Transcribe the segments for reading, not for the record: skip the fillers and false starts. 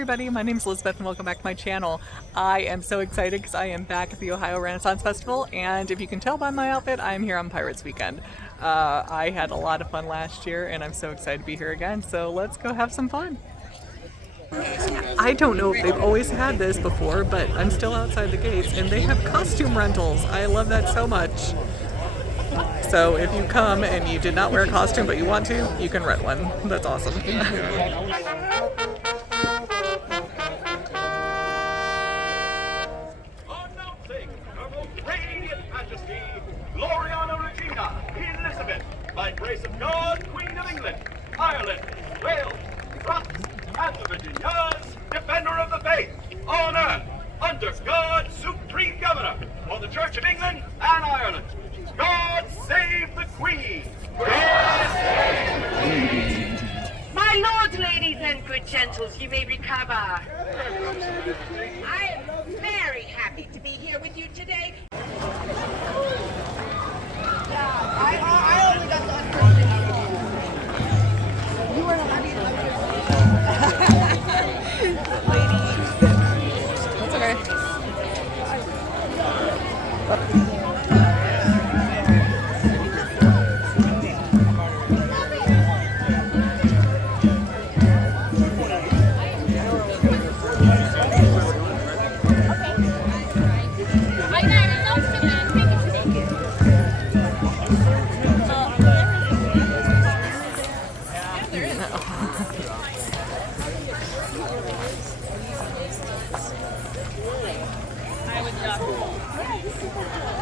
everybody, my name is Elizabeth and welcome back to my channel. I am so excited because I am back at the Ohio Renaissance Festival, and if you can tell by my outfit, I am here on Pirates Weekend. I had a lot of fun last year and I'm so excited to be here again, so let's go have some fun. I don't know if they've always had this before, but I'm still outside the gates and they have costume rentals. I love that so much. So if you come and you did not wear a costume but you want to, you can rent one. That's awesome. By grace of God, Queen of England, Ireland, Wales, France, and the Virginias, defender of the faith, on earth, under God, supreme governor, for the Church of England and Ireland. God save the Queen! God save the Queen! My lords, ladies, and good gentles, you may recover. I am very happy to be here with you today. I only got the you were not That's okay.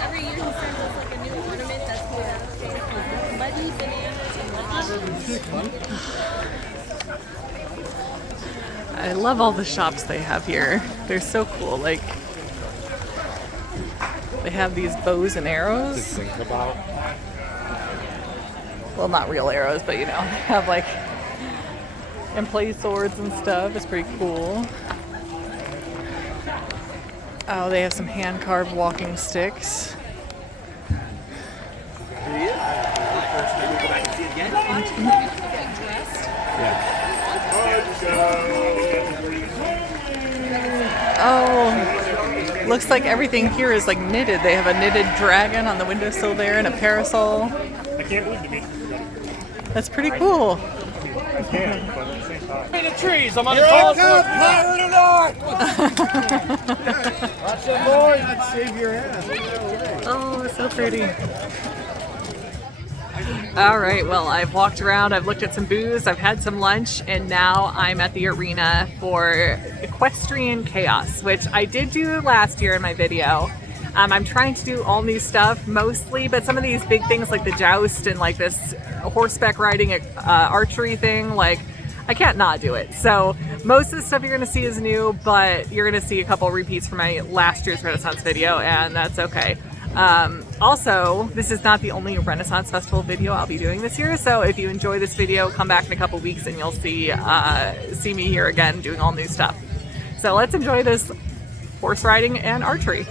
Every year he sends us like a new ornament that's made out of things like muddy bananas and I love all the shops they have here. They're so cool. Like, they have these bows and arrows. Well, not real arrows, but you know, they have like employee swords and stuff. It's pretty cool. Oh, they have some hand-carved walking sticks. Oh, looks like everything here is like knitted. They have a knitted dragon on the windowsill there and a parasol. I can't believe the meat. That's pretty cool. The trees, I'm on the tall Watch them, boy. I'd save your ass. Oh, it's so pretty. All right, well, I've walked around, I've looked at some booths, I've had some lunch, and now I'm at the arena for Equestrian Chaos, which I did do last year in my video. I'm trying to do all new stuff mostly, but some of these big things like the joust and like this horseback riding archery thing, like I can't not do it. So most of the stuff you're going to see is new, but you're going to see a couple repeats from my last year's Renaissance video, and that's okay. Also, this is not the only Renaissance Festival video I'll be doing this year, so if you enjoy this video, come back in a couple weeks and you'll see me here again doing all new stuff. So let's enjoy this horse riding and archery.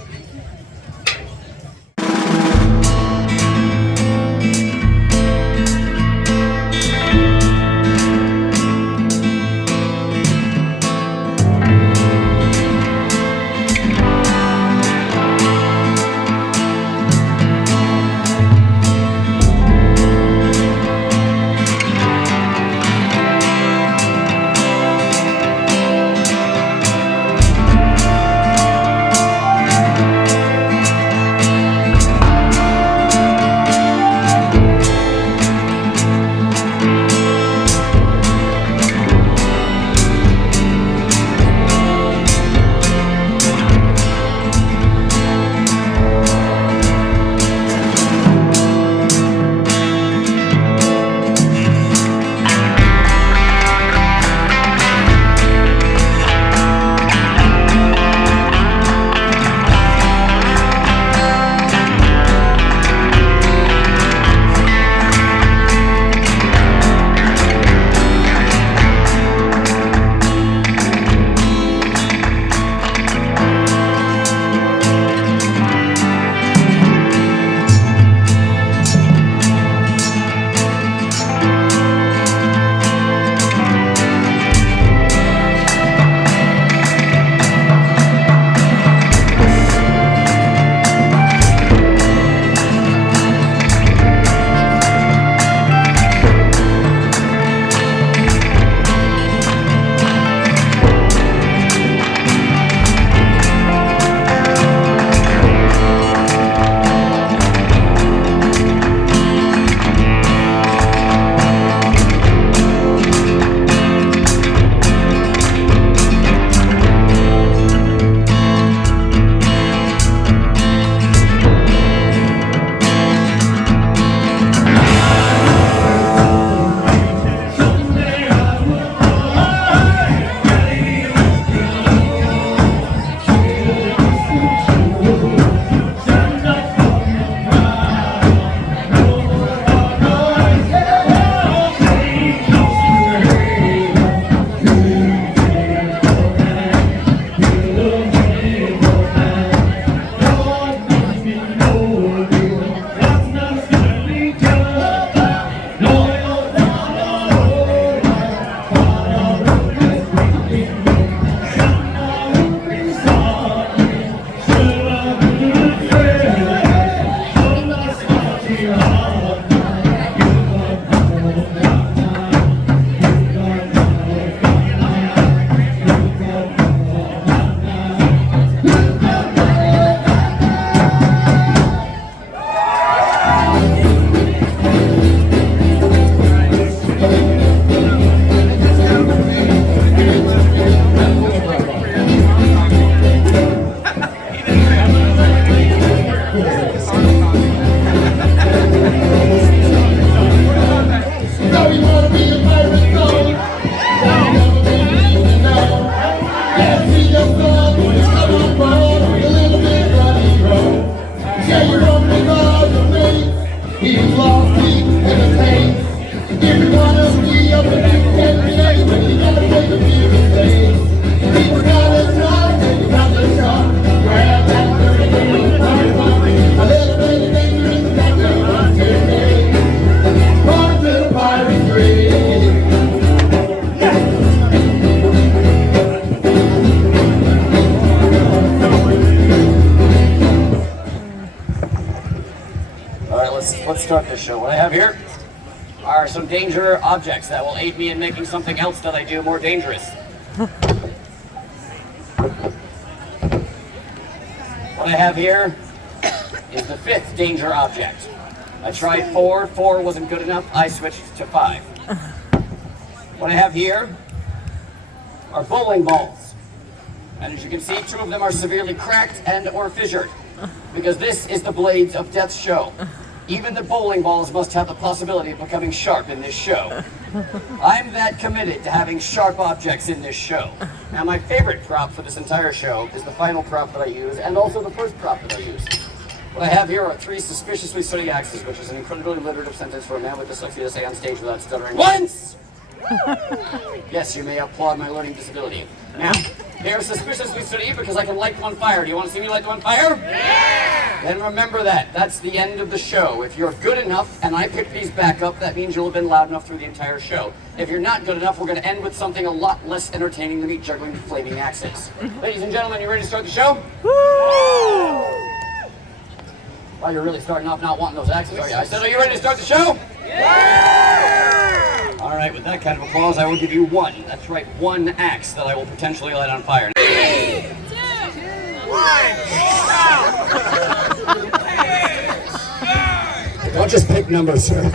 are some danger objects that will aid me in making something else that I do more dangerous. What I have here is the 5th danger object. I tried 4, 4 wasn't good enough, I switched to 5. What I have here are bowling balls. And as you can see, 2 of them are severely cracked and or fissured, because this is the Blades of Death show. Even the bowling balls must have the possibility of becoming sharp in this show. I'm that committed to having sharp objects in this show. Now my favorite prop for this entire show is the final prop that I use, and also the first prop that I use. What I have here are 3 suspiciously sooty axes, which is an incredibly alliterative sentence for a man with dyslexia to say on stage without stuttering once! Yes, you may applaud my learning disability. Now, they are suspiciously sooty because I can light them on fire. Do you want to see me light them on fire? Yeah! Then remember that. That's the end of the show. If you're good enough and I pick these back up, that means you'll have been loud enough through the entire show. If you're not good enough, we're going to end with something a lot less entertaining than me juggling flaming axes. Ladies and gentlemen, you ready to start the show? Woo! Well, you're really starting off not wanting those axes, are you? I said, are you ready to start the show? Yeah! All right, with that kind of applause, I will give you 1. That's right, 1 axe that I will potentially light on fire. 3, 2, 1. Don't just pick numbers, sir.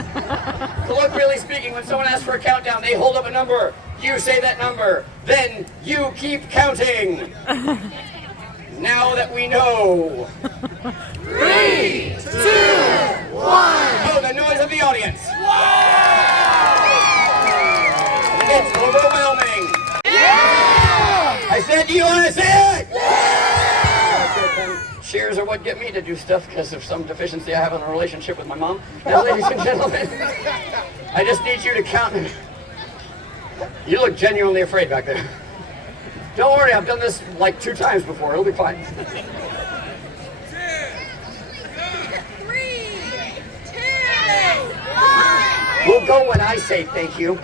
Colloquially speaking, when someone asks for a countdown, they hold up a number. You say that number, then you keep counting. Now that we know. 3, 2, 1. Oh, the noise of the audience. It's overwhelming. Yeah! I said, do you want to say it? Yeah! Cheers are what get me to do stuff because of some deficiency I have in a relationship with my mom. Now, ladies and gentlemen, I just need you to count. You look genuinely afraid back there. Don't worry, I've done this like 2 times before. It'll be fine. 3, 2, 1. We'll go when I say thank you.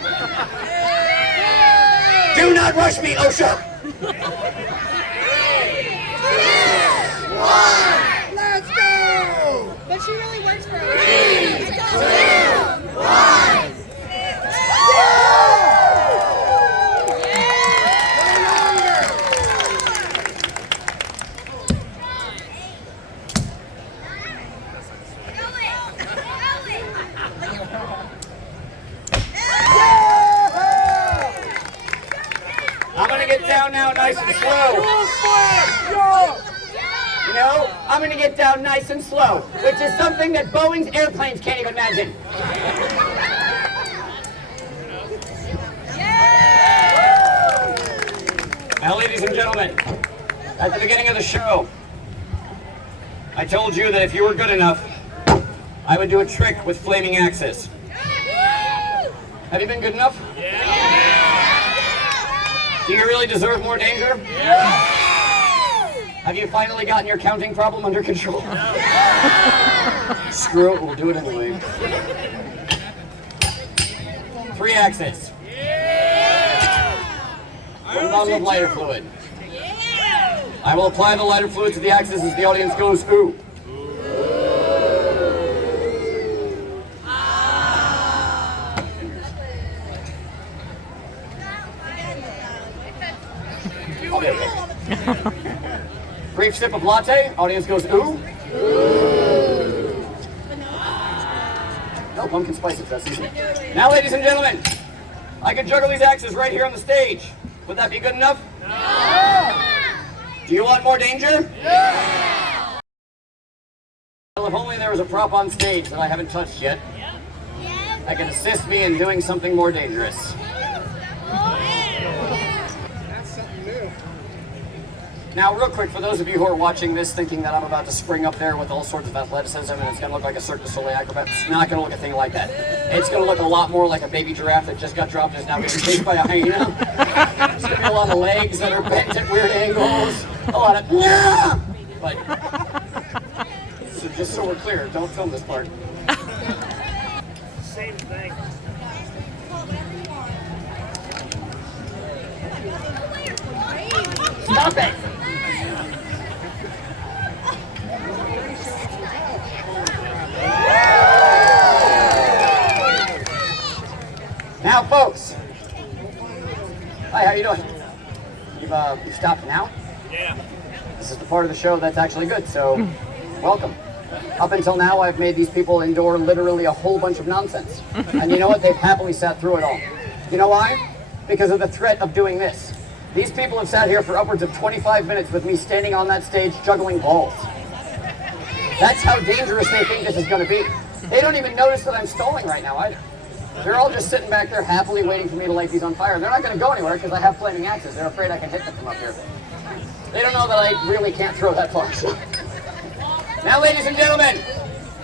Do not rush me, OSHA! 3, 2, 1, let's go! But she really works for us. 3, 2, 1. I'm gonna get down now nice and slow. You know, I'm gonna get down nice and slow, which is something that Boeing's airplanes can't even imagine. Now, ladies and gentlemen, at the beginning of the show, I told you that if you were good enough, I would do a trick with flaming axes. Have you been good enough? Do you really deserve more danger? Have you finally gotten your counting problem under control? Screw it, we'll do it anyway. 3 axes. 1 bottle of lighter fluid. I will apply the lighter fluid to the axes as the audience goes, ooh. I'll be okay. Brief sip of latte, audience goes, ooh. No, pumpkin spice, if that's easy. Now, ladies and gentlemen, I could juggle these axes right here on the stage. Would that be good enough? No! Do you want more danger? Yeah! Well, if only there was a prop on stage that I haven't touched yet, that can assist me in doing something more dangerous. That's something new. Now, real quick, for those of you who are watching this thinking that I'm about to spring up there with all sorts of athleticism and it's going to look like a Cirque du Soleil acrobat, it's not going to look a thing like that. It's going to look a lot more like a baby giraffe that just got dropped and is now getting chased by a hyena. There's going to be a lot of legs that are bent at weird angles, a lot of yeah! But, so just so we're clear, don't film this part. Same thing. Stop it! Now, folks. Hi, how you doing? You've stopped now? Yeah. This is the part of the show that's actually good, so welcome. Up until now, I've made these people endure literally a whole bunch of nonsense. And you know what? They've happily sat through it all. You know why? Because of the threat of doing this. These people have sat here for upwards of 25 minutes with me standing on that stage juggling balls. That's how dangerous they think this is going to be. They don't even notice that I'm stalling right now either. They're all just sitting back there happily waiting for me to light these on fire. They're not going to go anywhere because I have flaming axes. They're afraid I can hit them from up here. They don't know that I really can't throw that far. Now, ladies and gentlemen,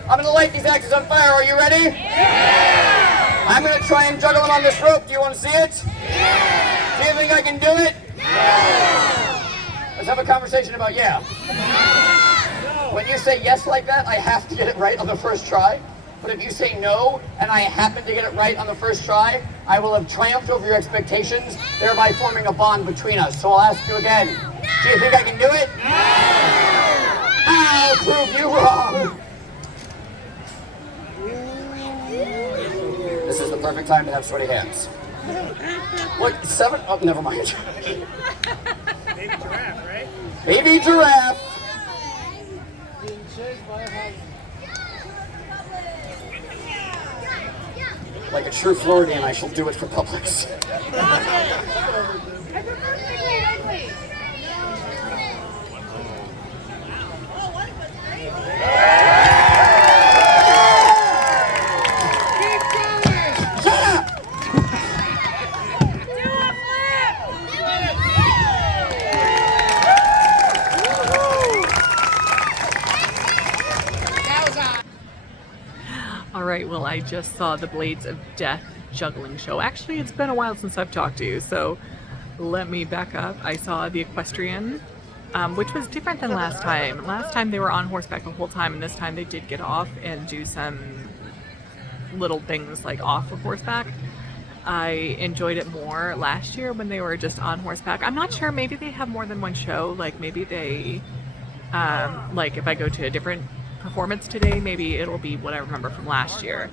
I'm going to light these axes on fire. Are you ready? Yeah! I'm going to try and juggle them on this rope. Do you want to see it? Yeah! Do you think I can do it? Yeah! Let's have a conversation about yeah. When you say yes like that, I have to get it right on the first try. But if you say no, and I happen to get it right on the first try, I will have triumphed over your expectations, thereby forming a bond between us. So I'll ask you again. Do you think I can do it? No! I'll prove you wrong. This is the perfect time to have sweaty hands. Look, 7, oh, never mind. Baby giraffe, right? Baby giraffe. Like a true Floridian, I shall do it for Publix. Alright, well, I just saw the Blades of Death juggling show. Actually, it's been a while since I've talked to you, so let me back up. I saw the Equestrian, which was different than last time. Last time they were on horseback the whole time, and this time they did get off and do some little things like off of horseback. I enjoyed it more last year when they were just on horseback. I'm not sure, maybe they have more than one show. Like maybe they, like if I go to a different performance today, maybe it'll be what I remember from last year.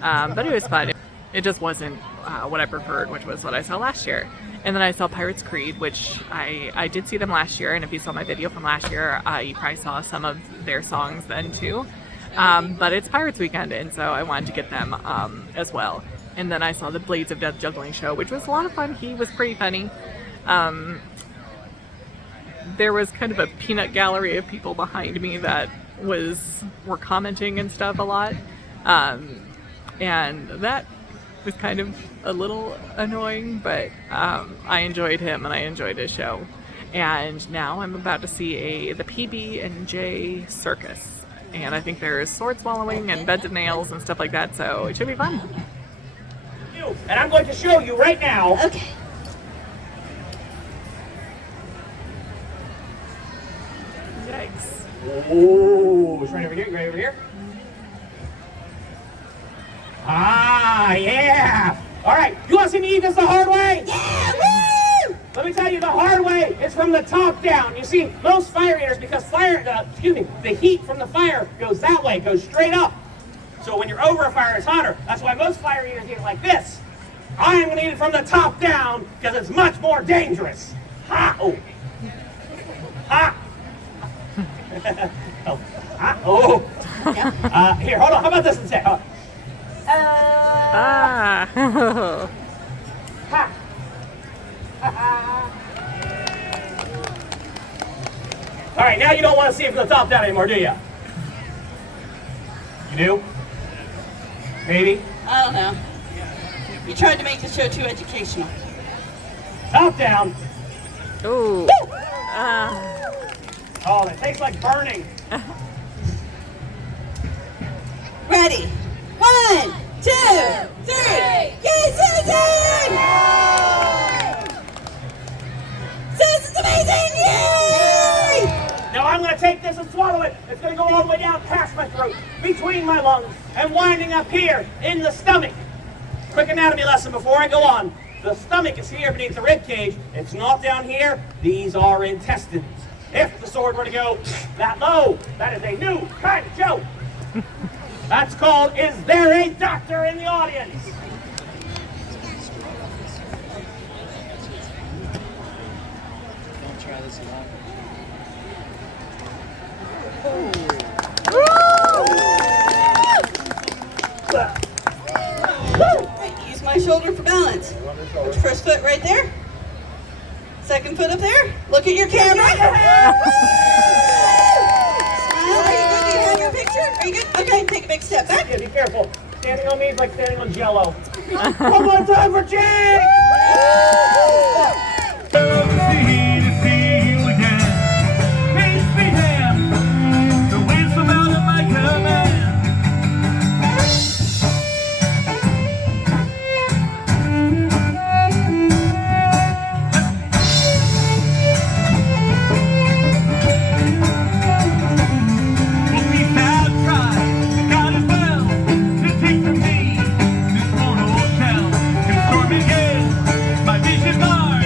But it was fun. It just wasn't what I preferred, which was what I saw last year. And then I saw Pirates Creed, which I did see them last year, and if you saw my video from last year, you probably saw some of their songs then too. But it's Pirates Weekend, and so I wanted to get them as well. And then I saw the Blades of Death juggling show, which was a lot of fun. He was pretty funny. There was kind of a peanut gallery of people behind me that were commenting and stuff a lot, and that was kind of a little annoying, but I enjoyed him and I enjoyed his show. And now I'm about to see the PB&J circus, and I think there's sword swallowing and beds of nails and stuff like that, so it should be fun. And I'm going to show you right now. Okay. Yikes. Ooh, it's right over here. Right over here. Ah, yeah. All right. You want to see me eat this the hard way? Yeah, woo! Let me tell you, the hard way is from the top down. You see, most fire eaters, because the heat from the fire goes that way, goes straight up. So when you're over a fire, it's hotter. That's why most fire eaters eat it like this. I'm going to eat it from the top down because it's much more dangerous. Ha! Oh. Ha! Oh. Ha! Oh. Here, hold on. How about this instead? Ah. Ha! All right, now you don't want to see it from the top down anymore, do you? You do? Maybe? I don't know. You tried to make the show too educational. Top down. Ooh. Oh, that tastes like burning. Ready? 1, 2, 3. Yay, Susan! Susan's amazing! Yay! Now I'm going to take this and swallow it. It's going to go all the way down past my throat, between my lungs, and winding up here in the stomach. Quick anatomy lesson before I go on. The stomach is here beneath the rib cage. It's not down here. These are intestines. If the sword were to go that low, that is a new kind of joke. That's called, is there a doctor in the audience? my shoulder for balance. Put your first foot right there. Second foot up there. Look at your camera. Smile. Are you good? Do you have your picture? Are you good? Okay, take a big step back. Yeah, be careful. Standing on me is like standing on Jello. One more time for Jake! My vision are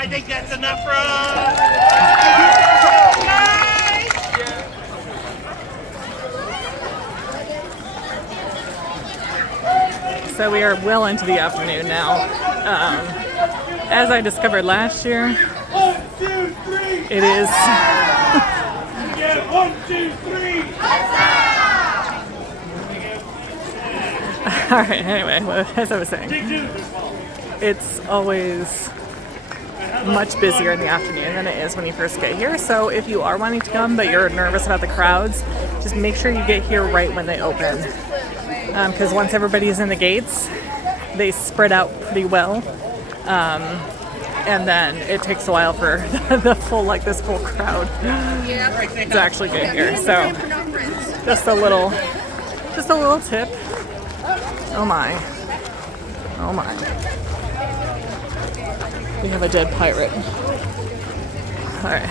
I think that's enough for us. So we are well into the afternoon now. As I discovered last year, 1, 2, 3. it is. Yeah, 1, 2, 3. All right. Anyway, as I was saying, it's always much busier in the afternoon than it is when you first get here. So if you are wanting to come but you're nervous about the crowds, just make sure you get here right when they open. Because once everybody's in the gates, they spread out pretty well. And then it takes a while for this full crowd to actually get here. So just a little tip. Oh my. Oh my. We have a dead pirate. Alright.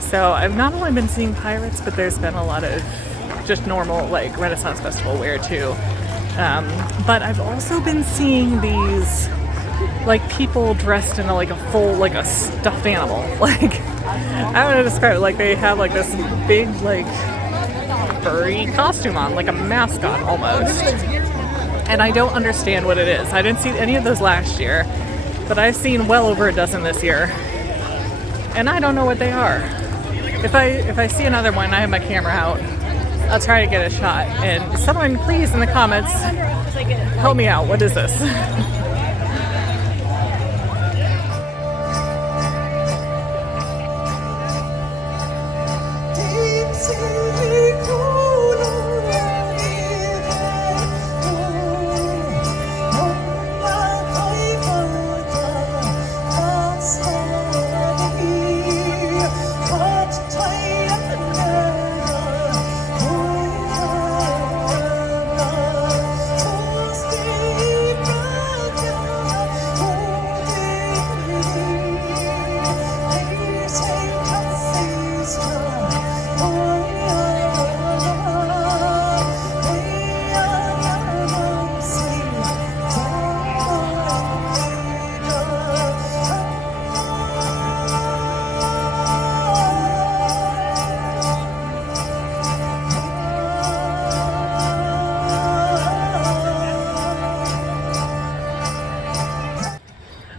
So I've not only been seeing pirates, but there's been a lot of just normal like Renaissance Festival wear too. But I've also been seeing these like people dressed in a full stuffed animal. Like I don't know how to describe it. Like they have like this big furry costume on, like a mascot almost. And I don't understand what it is. I didn't see any of those last year, but I've seen well over a dozen this year. And I don't know what they are. If I see another one, I have my camera out. I'll try to get a shot. And someone please in the comments help me out. What is this?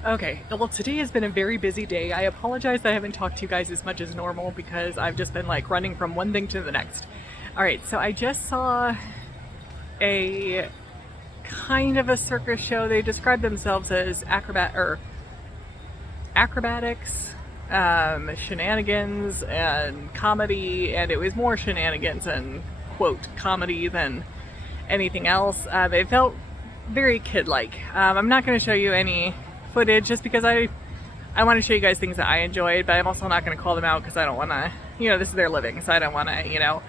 Okay, well today has been a very busy day. I apologize that I haven't talked to you guys as much as normal because I've just been running from one thing to the next. Alright, so I just saw a kind of a circus show. They describe themselves as acrobatics, shenanigans, and comedy, and it was more shenanigans and quote comedy than anything else. It felt very kid-like. I'm not going to show you any footage just because I want to show you guys things that I enjoyed, but I'm also not going to call them out because I don't want to, this is their living, so I don't want to,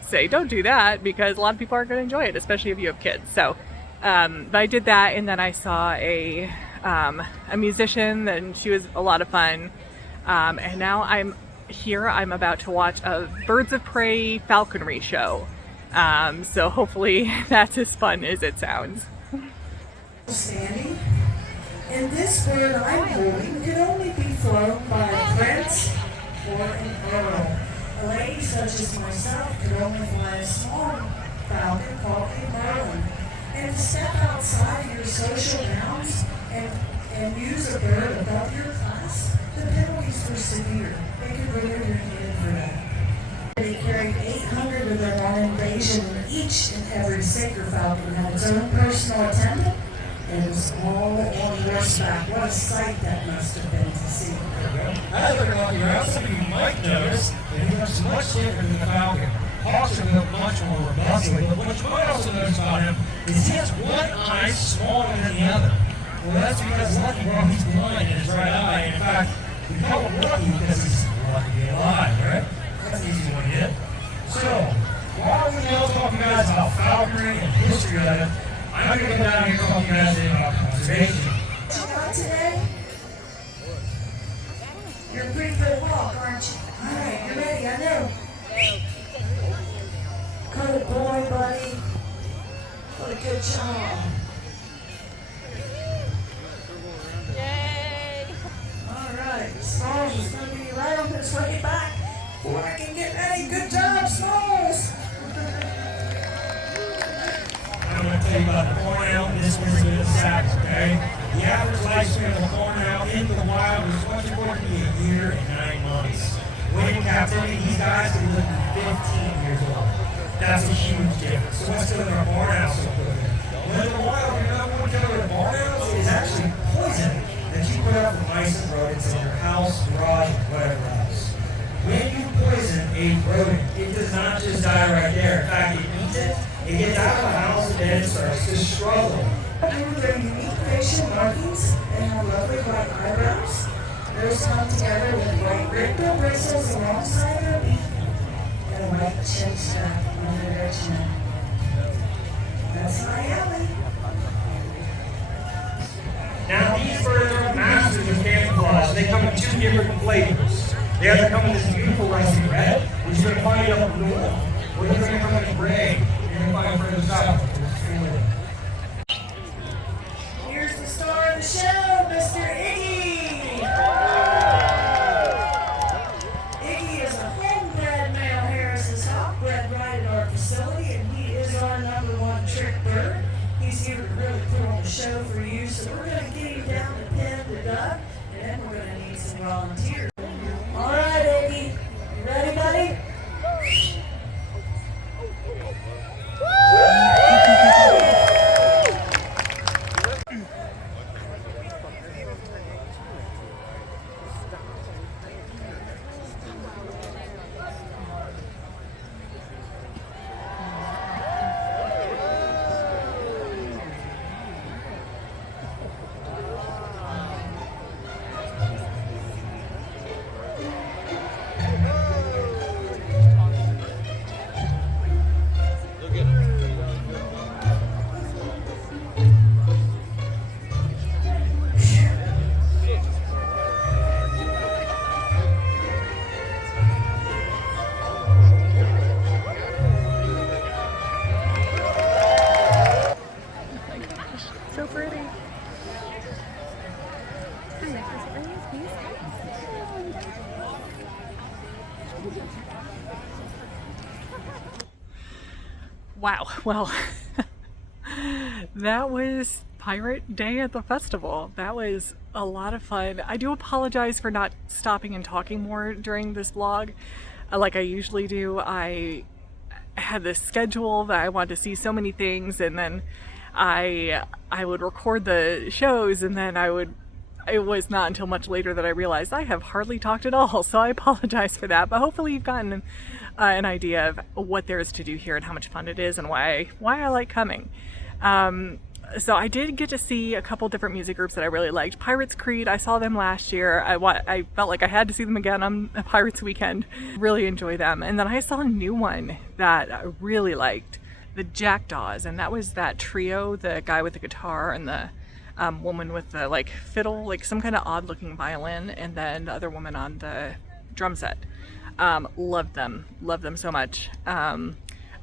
say don't do that because a lot of people aren't going to enjoy it, especially if you have kids. So, but I did that, and then I saw a musician, and she was a lot of fun. And now I'm about to watch a Birds of Prey Falconry show. So hopefully that's as fun as it sounds. Standing. And this bird I'm holding can only be flown by a prince or an earl. A lady such as myself could only fly a small falcon called a merlin. And to step outside your social bounds and use a bird above your class, the penalties were severe. They could remove your hand for that. They carried 800 of them on invasion, and each and every sacred falcon had its own personal attendant. And it was all on horseback. What a sight that must have been to see. As they're going around, some of you might notice that he looks much different than the falcon. Hawks are built much more robustly, but what you might also notice about him is he has one eye smaller than the other. Well, that's because Lucky, well, he's blind in his right eye. In fact, we call him Lucky because he's lucky to be alive, right? That's an easy one to get. So, while we now talk to you guys about falconry and history of it, I'm going to come down here and talk to you guys about conservation. What you got today? You're a pretty good walk, aren't you? All right, you're ready, I know. Good boy, buddy. What a good job. okay? The average lifespan of a horned owl in the wild is much more than a year and 9 months. When in captivity, these guys can live to 15 years old. That's a huge difference. So what's killing our barn owls so quickly? When in the wild, your number one killer of barn owls is actually poison that you put out for mice and rodents in your house, garage, whatever else. When you poison a rodent, it does not just die right there. In fact, it eats it, it gets out of the house, and then it starts to struggle. Due to their unique facial markings, they have lovely white eyebrows. Those come together with white red-bill bristles alongside their beak and a white chin strap under their chin. That's my alley. Now these birds are masters of camouflage. They come in 2 different flavors. They either come in this beautiful rusty red, which you're going to find up north, or they're going to come in gray, you're going to find further south. Here's the star of the show, Mr. Iggy! Iggy is a homebred male Harris's hawk bred right at our facility, and he is our #1 trick bird. He's here to really put on the show for you, so we're going to get him down to pen to duck, and then we're going to need some volunteers. All right, Iggy, you ready, buddy? So pretty. Wow, well, that was Pirate Day at the festival. That was a lot of fun. I do apologize for not stopping and talking more during this vlog like I usually do. I had this schedule that I wanted to see so many things, and then I would record the shows, and then it was not until much later that I realized I have hardly talked at all, so I apologize for that. But hopefully you've gotten an idea of what there is to do here and how much fun it is and why I like coming. So I did get to see a couple different music groups that I really liked. Pirates Creed, I saw them last year. I felt like I had to see them again on a Pirates weekend. Really enjoy them. And then I saw a new one that I really liked, the Jackdaws, and that was that trio, the guy with the guitar and the woman with the like fiddle, like some kind of odd looking violin, and then the other woman on the drum set. Loved them so much.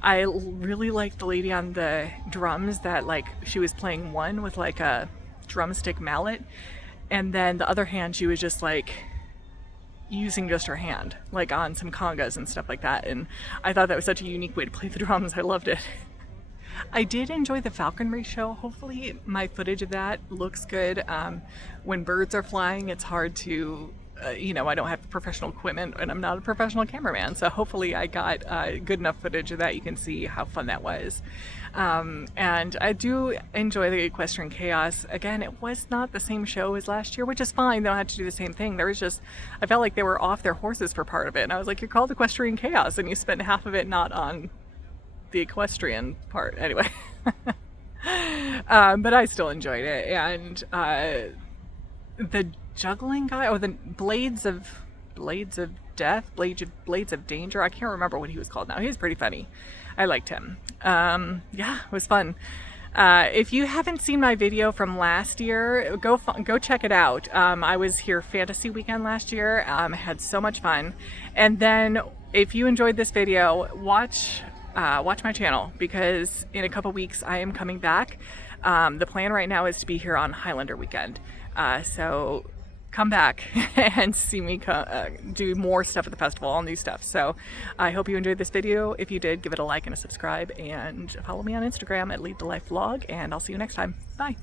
I really liked the lady on the drums that like she was playing one with like a drumstick mallet, and then the other hand she was just like using just her hand like on some congas and stuff like that, and I thought that was such a unique way to play the drums. I loved it. I did enjoy the Falconry show. Hopefully my footage of that looks good. When birds are flying, it's hard to you know, I don't have professional equipment and I'm not a professional cameraman, so hopefully I got good enough footage of that you can see how fun that was. And I do enjoy the Equestrian Chaos. Again, it was not the same show as last year, which is fine. They don't have to do the same thing. There was just, I felt like they were off their horses for part of it, and I was like, you're called Equestrian Chaos and you spent half of it not on the equestrian part. Anyway. But I still enjoyed it. And the juggling guy, or the blades of death, blades of danger, I can't remember what he was called now. He was pretty funny. I liked him. Yeah, it was fun. If you haven't seen my video from last year, go check it out. I was here Fantasy Weekend last year. Had so much fun. And then if you enjoyed this video, watch my channel, because in a couple weeks I am coming back. The plan right now is to be here on Highlander weekend. So come back and see me do more stuff at the festival, all new stuff. So I hope you enjoyed this video. If you did, give it a like and a subscribe, and follow me on Instagram at Lead the Life Vlog, and I'll see you next time. Bye.